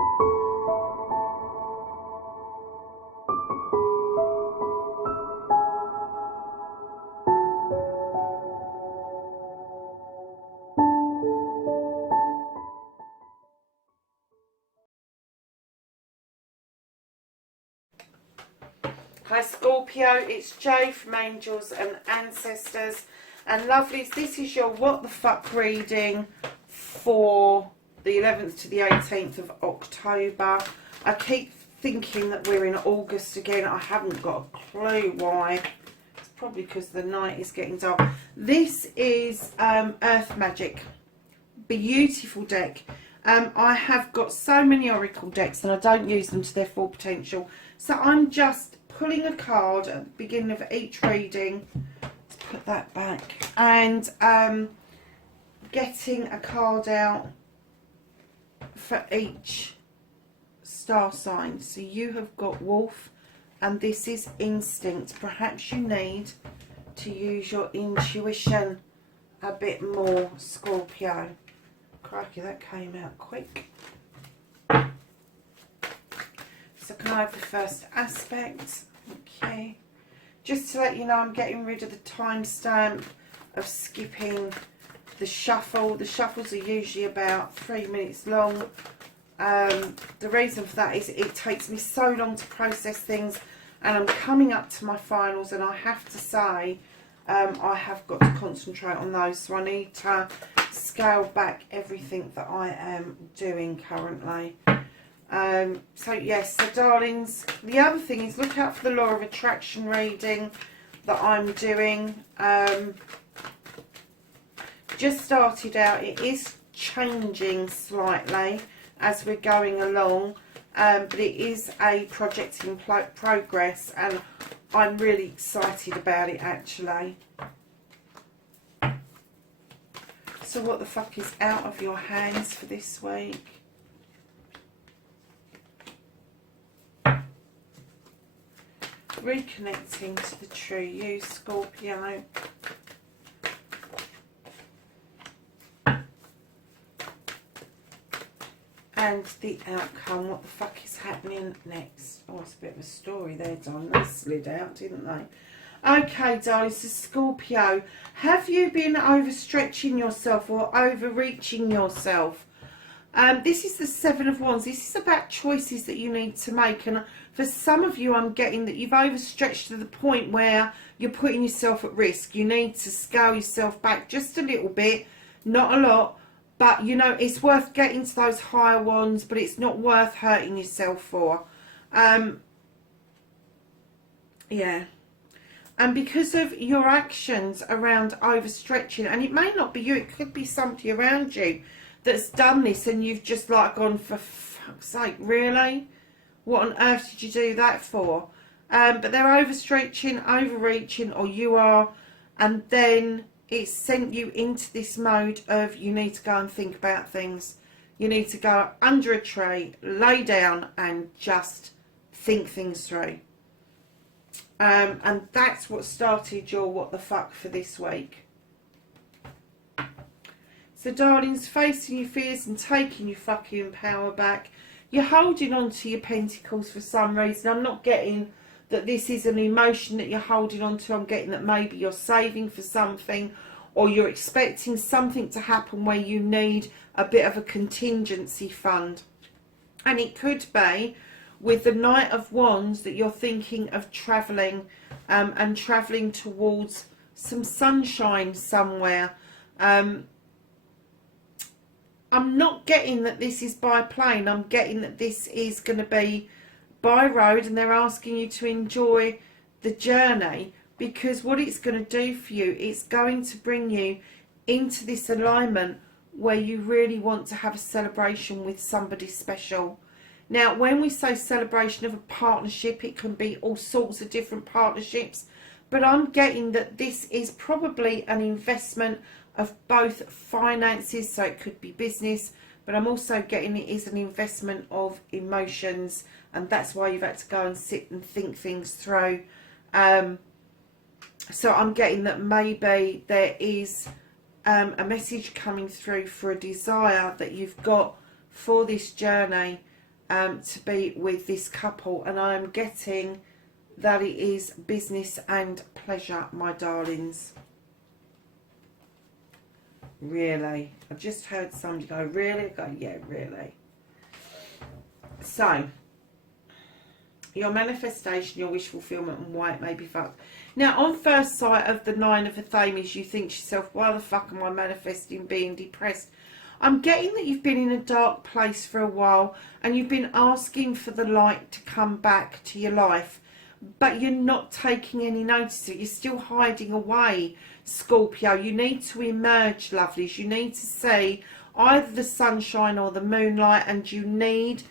Hi Scorpio, it's Jo from Angels and Ancestors. And lovelies, this is your what the fuck reading for the 11th to the 18th of October. I keep thinking that we're in August again. I haven't got a clue why. It's probably because the night is getting dark. This is Earth Magic. Beautiful deck. I have got so many oracle decks and I don't use them to their full potential. So I'm just pulling a card at the beginning of each reading. Let's put that back. And getting a card out for each star sign. So you have got Wolf and this is Instinct. Perhaps you need to use your intuition a bit more, Scorpio. Crikey, that came out quick. So can I have the first aspect? Okay. Just to let you know, I'm getting rid of the timestamp of skipping the shuffle. The shuffles are usually about 3 minutes long. The reason for that is it takes me so long to process things, and I'm coming up to my finals, and I have to say I have got to concentrate on those, so I need to scale back everything that I am doing currently. So yes, so darlings, the other thing is look out for the law of attraction reading that I'm doing. Just started out, it is changing slightly as we're going along, but it is a project in progress and I'm really excited about it actually. So what the fuck is out of your hands for this week? Reconnecting to the true you, Scorpio. And the outcome, what the fuck is happening next? Oh, it's a bit of a story there, darling. They slid out, didn't they? Okay, darling, so Scorpio, have you been overstretching yourself or overreaching yourself? This is the Seven of Wands. This is about choices that you need to make. And for some of you, I'm getting that you've overstretched to the point where you're putting yourself at risk. You need to scale yourself back just a little bit, not a lot. But, you know, it's worth getting to those higher ones, but it's not worth hurting yourself for. Yeah. And because of your actions around overstretching, and it may not be you, it could be somebody around you that's done this and you've just like gone, for fuck's sake, really? What on earth did you do that for? But they're overstretching, overreaching, or you are, and then it's sent you into this mode of you need to go and think about things. You need to go under a tree, lay down and just think things through. And that's what started your what the fuck for this week. So darlings, facing your fears and taking your fucking power back. You're holding on to your pentacles for some reason. I'm not getting that this is an emotion that you're holding on to. I'm getting that maybe you're saving for something, or you're expecting something to happen where you need a bit of a contingency fund. And it could be with the Knight of Wands that you're thinking of travelling and travelling towards some sunshine somewhere. I'm not getting that this is by plane. I'm getting that this is going to be by road, and they're asking you to enjoy the journey, because what it's going to do for you, it's going to bring you into this alignment where you really want to have a celebration with somebody special. Now, when we say celebration of a partnership, it can be all sorts of different partnerships, but I'm getting that this is probably an investment of both finances, so it could be business, but I'm also getting it is an investment of emotions, and that's why you've had to go and sit and think things through. So I'm getting that maybe there is a message coming through for a desire that you've got for this journey. to be with this couple, and I am getting that it is business and pleasure, my darlings. Really? I just heard somebody go, really? I go, yeah, really. So, your manifestation, your wish fulfillment, and why it may be fucked. Now, on first sight of the Nine of Athames, you think to yourself, why the fuck am I manifesting being depressed? I'm getting that you've been in a dark place for a while, and you've been asking for the light to come back to your life, but you're not taking any notice of it. You're still hiding away, Scorpio. You need to emerge, lovelies. You need to see either the sunshine or the moonlight, and you need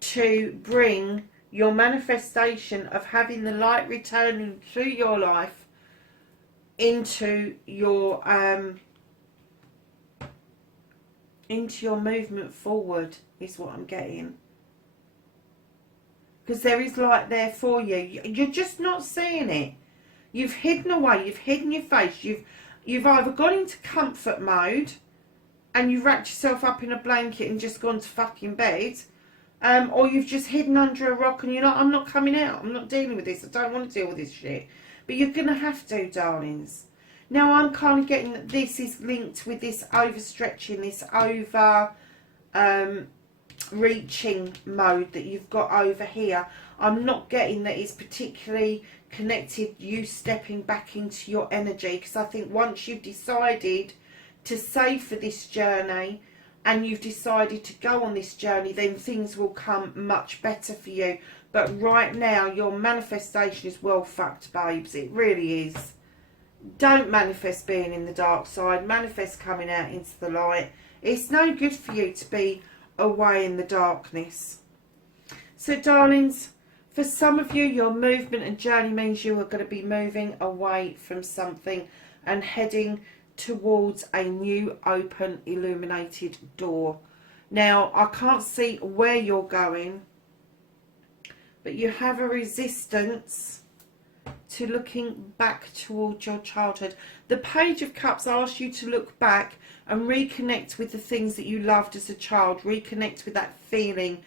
to bring your manifestation of having the light returning through your life into your movement forward, is what I'm getting. Because there is light there for you. You're just not seeing it. You've hidden away. You've hidden your face. You've either gone into comfort mode and you've wrapped yourself up in a blanket and just gone to fucking bed, or you've just hidden under a rock and you're like, I'm not coming out. I'm not dealing with this. I don't want to deal with this shit. But you're going to have to, darlings. Now, I'm kind of getting that this is linked with this overstretching, this over reaching mode that you've got over here. I'm not getting that it's particularly connected, you stepping back into your energy, because I think once you've decided to save for this journey and you've decided to go on this journey, then things will come much better for you. But right now, your manifestation is well fucked, babes. It really is. Don't manifest being in the dark side. Manifest coming out into the light. It's no good for you to be away in the darkness. So, darlings, for some of you, your movement and journey means you are going to be moving away from something and heading towards a new open illuminated door. Now, I can't see where you're going, but you have a resistance to looking back towards your childhood. The Page of Cups asks you to look back and reconnect with the things that you loved as a child, reconnect with that feeling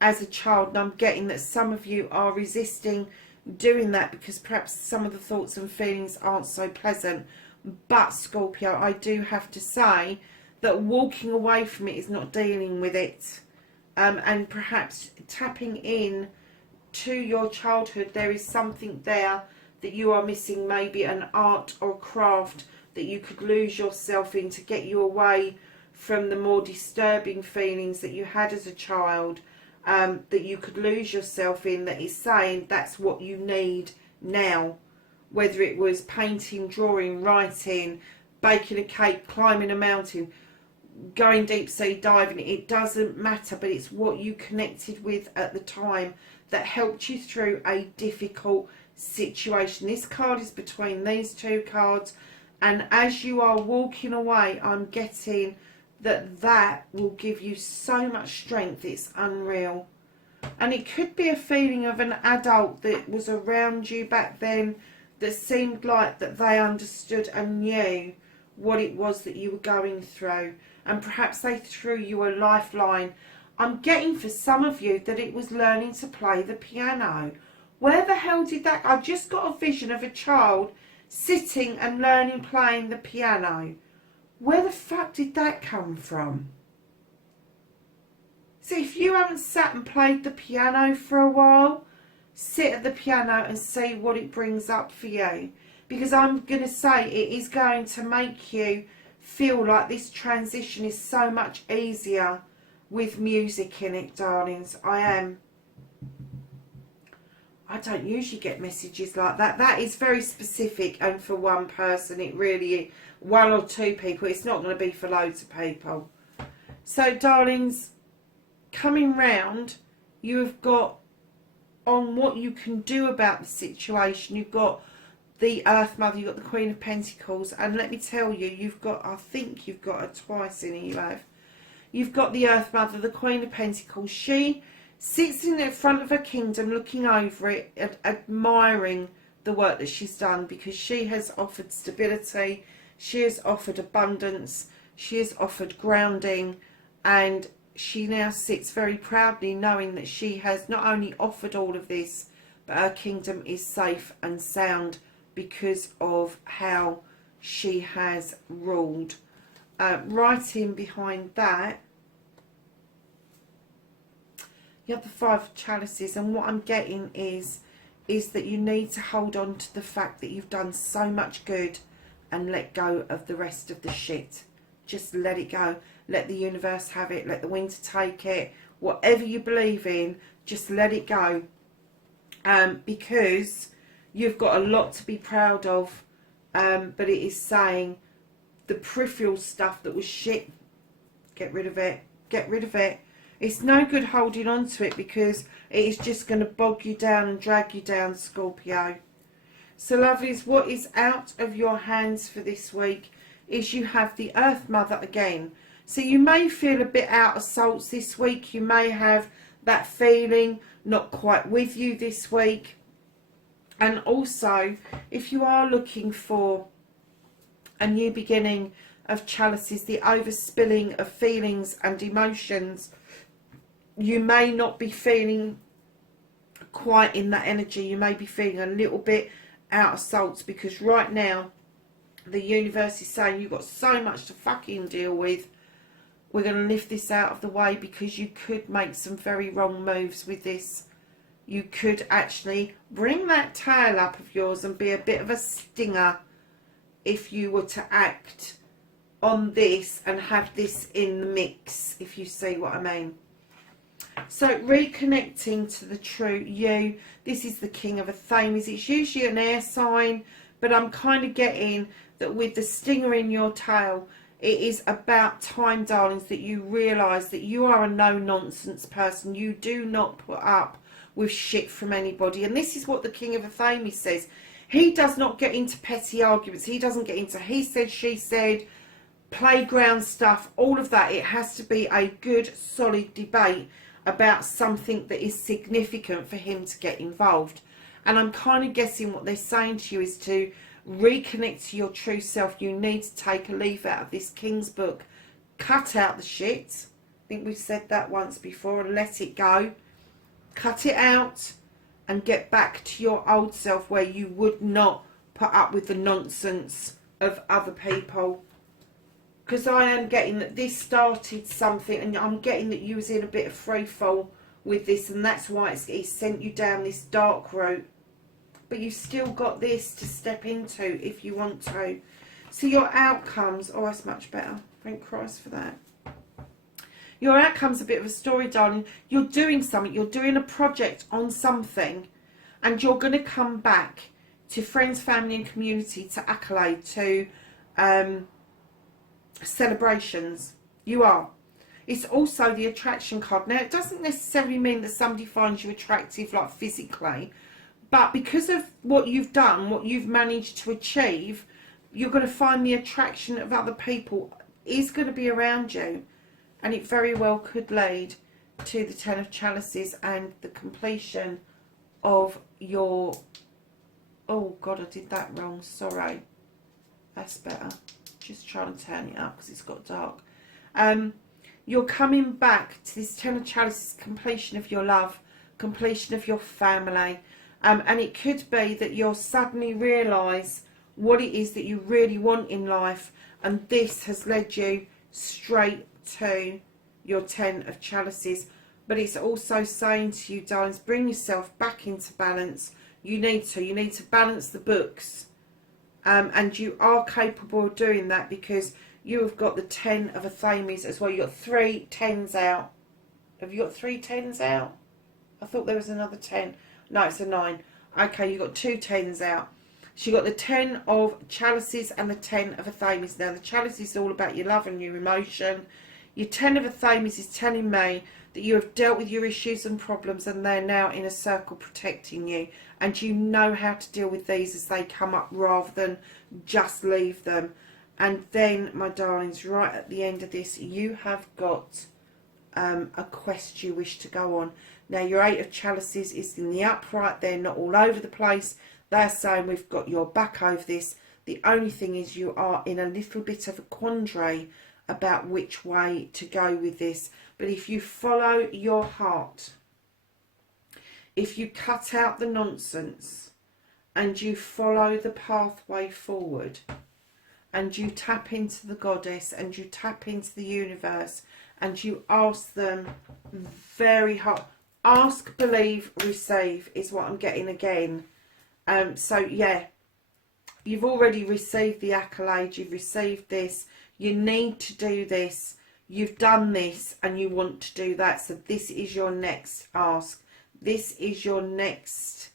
as a child. And I'm getting that some of you are resisting doing that because perhaps some of the thoughts and feelings aren't so pleasant. But Scorpio, I do have to say that walking away from it is not dealing with it, and perhaps tapping in to your childhood. There is something there that you are missing, maybe an art or craft that you could lose yourself in to get you away from the more disturbing feelings that you had as a child, that you could lose yourself in, that is saying that's what you need now. Whether it was painting, drawing, writing, baking a cake, climbing a mountain, going deep sea diving, it doesn't matter, but it's what you connected with at the time that helped you through a difficult situation. This card is between these two cards, and as you are walking away, I'm getting that will give you so much strength, it's unreal. And it could be a feeling of an adult that was around you back then that seemed like that they understood and knew what it was that you were going through, and perhaps they threw you a lifeline. I'm getting for some of you that it was learning to play the piano. Where the hell did that... I just got a vision of a child sitting and learning playing the piano. Where the fuck did that come from? So if you haven't sat and played the piano for a while, sit at the piano and see what it brings up for you. Because I'm going to say it is going to make you feel like this transition is so much easier with music in it, darlings. I don't usually get messages like that. That is very specific, and for one person it really is. One or two people. It's not going to be for loads of people. So, darlings, coming round, you have got on what you can do about the situation. You've got the Earth Mother, you've got the Queen of Pentacles, and let me tell you, you've got, I think you've got her twice in here, you have. You've got the Earth Mother, the Queen of Pentacles. She sits in the front of her kingdom looking over it, admiring the work that she's done, because she has offered stability, she has offered abundance, she has offered grounding, and she now sits very proudly knowing that she has not only offered all of this, but her kingdom is safe and sound because of how she has ruled. Right in behind that, you have the Five of Chalices, and what I'm getting is that you need to hold on to the fact that you've done so much good and let go of the rest of the shit. Just let it go. Let the universe have it. Let the winter take it. Whatever you believe in, just let it go. Because you've got a lot to be proud of. But it is saying the peripheral stuff that was shit, get rid of it. Get rid of it. It's no good holding on to it because it is just going to bog you down and drag you down, Scorpio. So, lovelies, what is out of your hands for this week is you have the Earth Mother again. So you may feel a bit out of sorts this week. You may have that feeling not quite with you this week. And also, if you are looking for a new beginning of chalices, the overspilling of feelings and emotions, you may not be feeling quite in that energy. You may be feeling a little bit out of sorts because right now the universe is saying you've got so much to fucking deal with. We're going to lift this out of the way because you could make some very wrong moves with this. You could actually bring that tail up of yours and be a bit of a stinger if you were to act on this and have this in the mix, if you see what I mean. So reconnecting to the true you. This is the King of Athames. It's usually an air sign, but I'm kind of getting that with the stinger in your tail, it is about time, darlings, that you realise that you are a no-nonsense person. You do not put up with shit from anybody. And this is what the King of Athames says. He does not get into petty arguments. He doesn't get into he said, she said, playground stuff, all of that. It has to be a good, solid debate about something that is significant for him to get involved. And I'm kind of guessing what they're saying to you is to reconnect to your true self. You need to take a leaf out of this King's book. Cut out the shit. I think we've said that once before. And let it go. Cut it out. And get back to your old self where you would not put up with the nonsense of other people. Because I am getting that this started something, and I'm getting that you was in a bit of free fall with this, and that's why it sent you down this dark route. But you've still got this to step into if you want to. So your outcomes, oh, that's much better. Thank Christ for that. Your outcome's a bit of a story, darling. You're doing something, you're doing a project on something, and you're going to come back to friends, family and community, to accolade, to celebrations. You are. It's also the attraction card. Now, it doesn't necessarily mean that somebody finds you attractive, like physically, but because of what you've done, what you've managed to achieve, you're going to find the attraction of other people is going to be around you, and it very well could lead to the Ten of Chalices and the completion of your... Oh God, I did that wrong, sorry. That's better. Just trying to turn it up because it's got dark. You're coming back to this Ten of Chalices, completion of your love, completion of your family, and it could be that you'll suddenly realise what it is that you really want in life, and this has led you straight to your Ten of Chalices. But it's also saying to you, darlings, bring yourself back into balance. You need to balance the books. And you are capable of doing that because you have got the Ten of Athames as well. You've got 3 10s out. Have you got 3 10s out? I thought there was another 10. No, it's a 9. Okay, you've got 2 10s out. So you've got the 10 of Chalices and the 10 of Athames. Now, the Chalices is all about your love and your emotion. Your 10 of Athames is telling me that you have dealt with your issues and problems and they're now in a circle protecting you. And you know how to deal with these as they come up rather than just leave them. And then, my darlings, right at the end of this, you have got a quest you wish to go on. Now, your 8 of Chalices is in the upright. They're not all over the place. They're saying we've got your back over this. The only thing is you are in a little bit of a quandary about which way to go with this. But if you follow your heart, if you cut out the nonsense and you follow the pathway forward, and you tap into the goddess and you tap into the universe and you ask them very hard. Ask, believe, receive is what I'm getting again. So yeah, you've already received the accolade, you've received this, you need to do this, you've done this and you want to do that. So this is your next ask. This is your next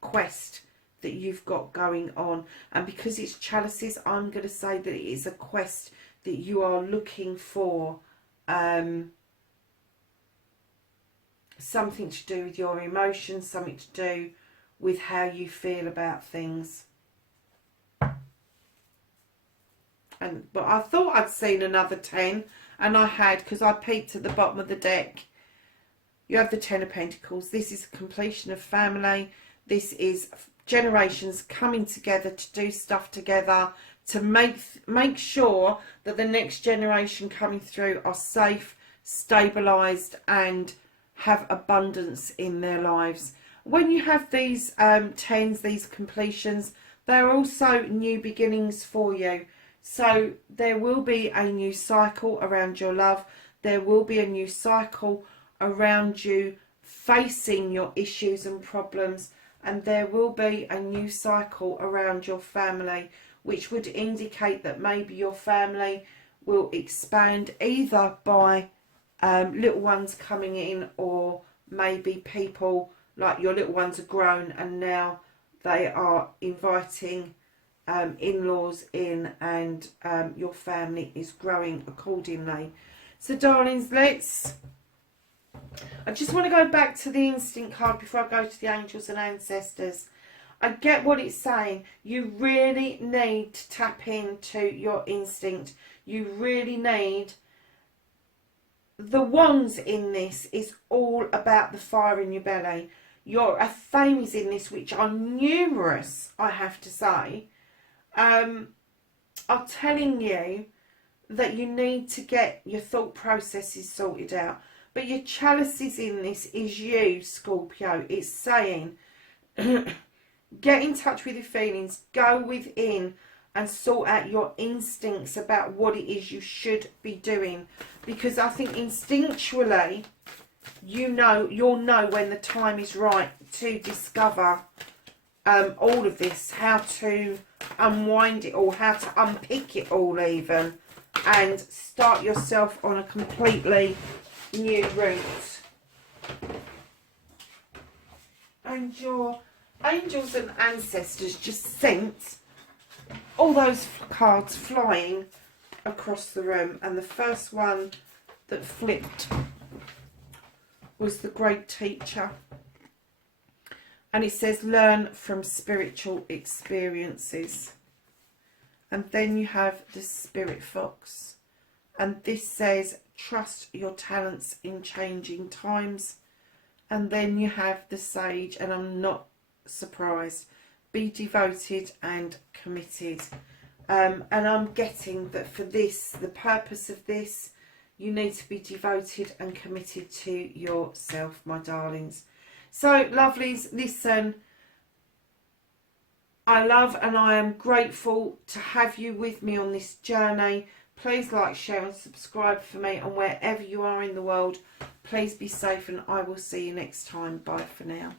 quest that you've got going on. And because it's chalices, I'm going to say that it is a quest that you are looking for something to do with your emotions, something to do with how you feel about things. But I thought I'd seen another 10, and I had, because I peeked at the bottom of the deck. You have the 10 of Pentacles. This is a completion of family. This is generations coming together to do stuff together, to make sure that the next generation coming through are safe, stabilised and have abundance in their lives. When you have these 10s, these completions, they're also new beginnings for you. So there will be a new cycle around your love. There will be a new cycle around you facing your issues and problems. And there will be a new cycle around your family, which would indicate that maybe your family will expand either by little ones coming in, or maybe people like your little ones are grown and now they are inviting in-laws in, and your family is growing accordingly. So darlings, I just want to go back to the instinct card before I go to the angels and ancestors. I get what it's saying. You really need to tap into your instinct. You really need... The wands in this is all about the fire in your belly. Your Athames in this, which are numerous, I have to say, are telling you that you need to get your thought processes sorted out. But your chalices in this is you, Scorpio. It's saying, get in touch with your feelings. Go within and sort out your instincts about what it is you should be doing. Because I think instinctually, you'll know when the time is right to discover all of this. How to unwind it all. How to unpick it all even. And start yourself on a completely new route. And your angels and ancestors just sent all those cards flying across the room, and the first one that flipped was the Great Teacher, and it says learn from spiritual experiences. And then you have the Spirit Fox, and this says trust your talents in changing times. And then you have the Sage, and I'm not surprised, be devoted and committed. And I'm getting that for this, the purpose of this, you need to be devoted and committed to yourself, my darlings. So lovelies, listen, I love and I am grateful to have you with me on this journey. Please like, share and subscribe for me, and wherever you are in the world, please be safe, and I will see you next time. Bye for now.